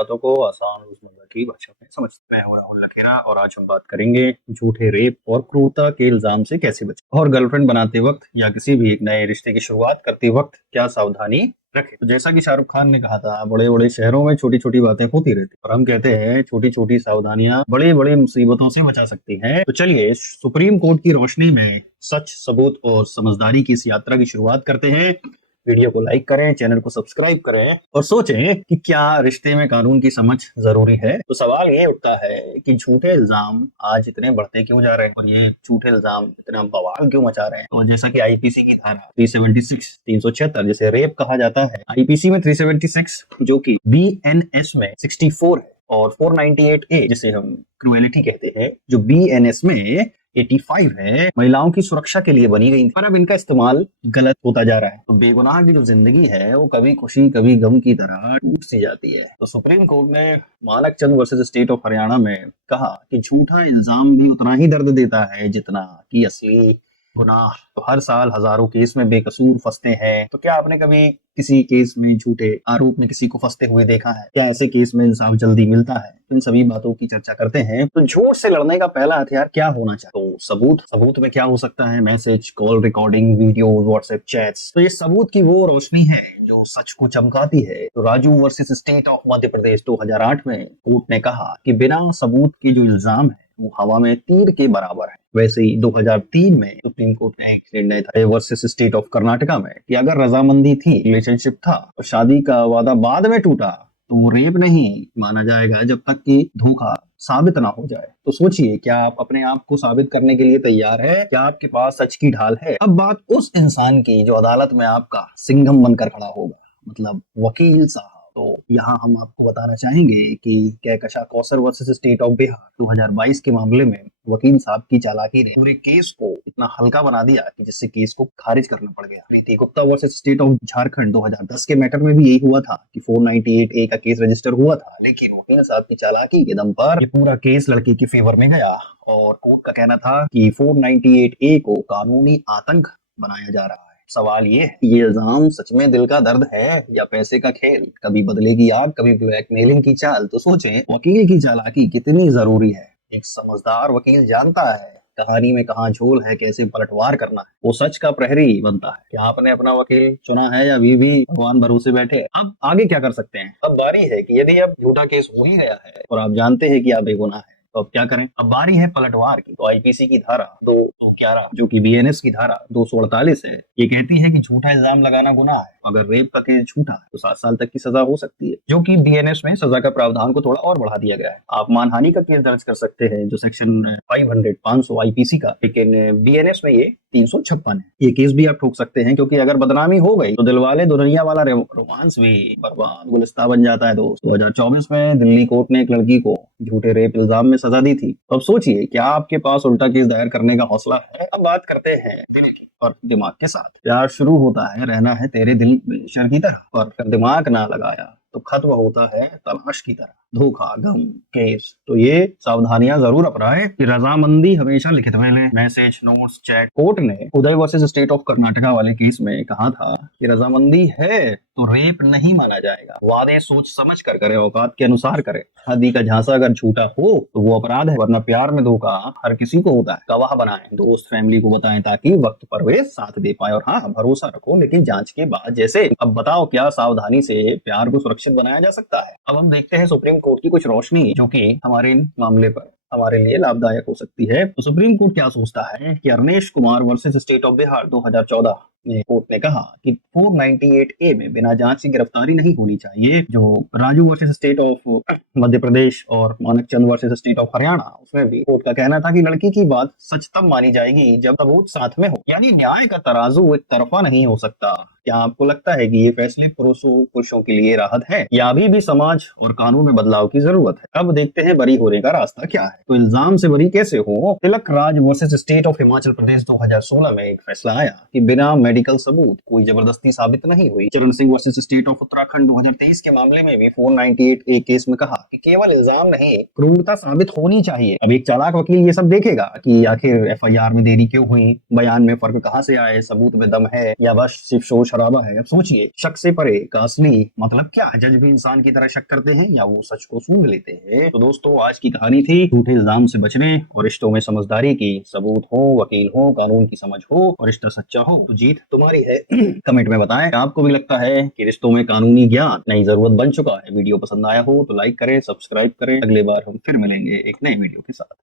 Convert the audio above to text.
बातों को आसान रोजमर्रा की भाषा में समझते हैं। मैं हूं राहुल लखेरा और आज हम बात करेंगे झूठे रेप और क्रूरता के इल्जाम से कैसे बचें और गर्लफ्रेंड बनाते वक्त या किसी भी एक नए रिश्ते की शुरुआत करते वक्त क्या सावधानी रखें। तो जैसा कि शाहरुख खान ने कहा था, बड़े बड़े शहरों में छोटी छोटी बातें होती रहती और हम कहते हैं छोटी छोटी सावधानियां बड़ी बड़ी मुसीबतों से बचा सकती हैं। तो चलिए सुप्रीम कोर्ट की रोशनी में सच, सबूत और समझदारी की इस यात्रा की शुरुआत करते हैं। वीडियो को लाइक करें, चैनल को सब्सक्राइब करें और सोचें कि क्या रिश्ते में कानून की समझ जरूरी है। तो सवाल ये उठता है कि झूठे इल्जाम आज इतने बढ़ते क्यों जा रहे हैं और ये झूठे इल्जाम इतना बवाल क्यों मचा रहे हैं। तो जैसा कि आईपीसी की धारा 376 376 जिसे रेप कहा जाता है, आईपीसी में 376 जो कि बीएनएस में 64 है और 498A जिसे हम क्रुएलिटी कहते हैं जो बीएनएस में 85 है, महिलाओं की सुरक्षा के लिए बनी गई थी। पर अब इनका इस्तेमाल गलत होता जा रहा है। तो बेगुनाह की जो जिंदगी है वो कभी खुशी कभी गम की तरह टूट सी जाती है। तो सुप्रीम कोर्ट ने मानक चंद वर्सेस स्टेट ऑफ हरियाणा में कहा कि झूठा इल्जाम भी उतना ही दर्द देता है जितना कि असली गुनाह। तो हर साल हजारों केस में बेकसूर फंसते हैं। तो क्या आपने कभी किसी केस में झूठे आरोप में किसी को फंसते हुए देखा है? क्या ऐसे केस में इंसाफ जल्दी मिलता है? इन सभी बातों की चर्चा करते हैं। तो झूठ से लड़ने का पहला हथियार क्या होना चाहिए? तो सबूत में क्या हो सकता है? Message, call recording, video, WhatsApp chats. तो ये सबूत की वो रोशनी है जो सच को चमकाती है। तो Raju versus state of Madhya Pradesh 2008 में कोर्ट ने कहा कि बिना सबूत के जो इल्जाम है वो हवा में तीर के बराबर है। वैसे ही 2003 में सुप्रीम कोर्ट ने एक निर्णय था वर्सेस स्टेट ऑफ कर्नाटका में कि अगर रजामंदी थी, रिलेशनशिप था और शादी का वादा बाद में टूटा तो वो रेप नहीं माना जाएगा जब तक कि धोखा साबित ना हो जाए। तो सोचिए, क्या आप अपने आप को साबित करने के लिए तैयार है? क्या आपके पास सच की ढाल है? अब बात उस इंसान की जो अदालत में आपका सिंघम बनकर खड़ा होगा, मतलब वकील साहब। तो यहाँ हम आपको बताना चाहेंगे कि Kahkasha Kausar versus state of Bihar 2022 के मामले में वकील साहब की चालाकी ने पूरे केस को इतना हल्का बना दिया कि जिससे केस को खारिज करना पड़ गया। Preeti Gupta versus state of Jharkhand 2010 के मैटर में भी यही हुआ था कि 498A का केस रजिस्टर हुआ था, लेकिन वकील साहब की चालाकी के दम पर ये पूरा केस लड़की के फेवर में गया और कोर्ट का कहना था कि 498A को कानूनी आतंक बनाया जा रहा है। सवाल ये है, ये इल्जाम सच में दिल का दर्द है या पैसे का खेल? कभी बदले की आग, कभी ब्लैकमेलिंग की चाल। तो सोचें वकील की चालाकी कितनी जरूरी है। एक समझदार वकील जानता है कहानी में कहाँ झोल है, कैसे पलटवार करना है, वो सच का प्रहरी बनता है। क्या आपने अपना वकील चुना है या अभी भी भगवान भरोसे बैठे? अब आगे क्या कर सकते हैं? अब बारी है कि यदि अब झूठा केस हो ही गया है और आप जानते हैं कि आप बेगुनाह है तो अब क्या करें? अब बारी है पलटवार की। तो आईपीसी की धारा 211 जो कि बीएनएस की धारा 248 है, ये कहती है कि झूठा इल्जाम लगाना गुनाह है। अगर रेप का केस झूठा है तो 7 साल तक की सजा हो सकती है, जो कि बीएनएस में सजा का प्रावधान को थोड़ा और बढ़ा दिया गया है। आप मानहानि का केस दर्ज कर सकते हैं जो सेक्शन 500 आईपीसी का, लेकिन बीएनएस में ये 356 है। ये केस भी आप ठोक सकते हैं क्योंकि अगर बदनामी हो गई तो दिलवाले दुल्हनिया वाला रोमांस भी बर्बाद गुलिस्ता बन जाता है। दोस्त 2024 में दिल्ली कोर्ट ने एक लड़की को झूठे रेप इल्जाम में सजा दी थी। तो अब सोचिए, क्या आपके पास उल्टा केस दायर करने का हौसला है? अब बात करते हैं दिल की और दिमाग के साथ। प्यार शुरू होता है, रहना है तेरे दिल में शर की तरह, और फिर दिमाग ना लगाया तो खत्म होता है तलाश की तरह, धोखा, गम, केस। तो ये सावधानियां जरूर अपनाएं कि रजामंदी हमेशा लिखित में लें, मैसेज, नोट्स, चैट। कोर्ट ने उदय वर्सेस स्टेट ऑफ कर्नाटका वाले केस में कहा था कि रजामंदी है तो रेप नहीं माना जाएगा। वादे सोच समझ कर करें, औकात के अनुसार करें। शादी का झांसा अगर झूठा हो तो वो अपराध है, वरना प्यार में धोखा हर किसी को होता है। गवाह बनाएं, दोस्त, फैमिली को बताएं ताकि वक्त पर वे साथ दे पाए। और हाँ, भरोसा रखो लेकिन जांच के बाद। जैसे अब बताओ, क्या सावधानी से प्यार को सुरक्षित बनाया जा सकता है? अब हम देखते हैं सुप्रीम कोर्ट की कुछ रोशनी जो कि हमारे मामले पर हमारे लिए लाभदायक हो सकती है। तो सुप्रीम कोर्ट क्या सोचता है कि Arnesh Kumar versus state of Bihar 2014 में कोर्ट ने कहा कि 498A में बिना जांच की गिरफ्तारी नहीं होनी चाहिए। जो Raju versus state of Madhya Pradesh और मानक चंद वर्सेस स्टेट ऑफ हरियाणा, उसमें भी कोर्ट का कहना था कि लड़की की बात सच तब मानी जाएगी जब सबूत साथ में हो, यानी न्याय का तराजू एक तरफा नहीं हो सकता। क्या आपको लगता है कि ये फैसले पुरुषों के लिए राहत है या अभी भी समाज और कानून में बदलाव की जरूरत है? अब देखते हैं बरी होने का रास्ता क्या है। तो इल्जाम से बरी कैसे हो? Tilak Raj versus state of Himachal Pradesh 2016 में एक फैसला आया कि बिना मेडिकल सबूत, कोई जबरदस्ती साबित नहीं हुई। चरण Singh versus state of Uttarakhand 2023 के मामले में भी 498 ए केस में कहा कि केवल इल्जाम नहीं, क्रूरता साबित होनी चाहिए। अब एक चालाक वकील ये सब देखेगा कि आखिर एफआईआर में देरी क्यों हुई, बयान में फर्क कहां से आए, सबूत में दम है या बस सिर्फ शोर शराबा है। अब सोचिए, शक से परे का असली मतलब क्या है? जज भी इंसान की तरह शक करते हैं या वो सच को सूंघ लेते हैं? तो दोस्तों, आज की कहानी थी झूठे इल्जाम से बचने और रिश्तों में समझदारी की। सबूत हो, वकील हो, कानून की समझ हो और रिश्ता सच्चा हो तो जीत तुम्हारी है। कमेंट में बताएं, आपको भी लगता है कि रिश्तों में कानूनी ज्ञान नई जरूरत बन चुका है? वीडियो पसंद आया हो तो लाइक करें, सब्सक्राइब करें। अगली बार हम फिर मिलेंगे एक नई वीडियो के साथ।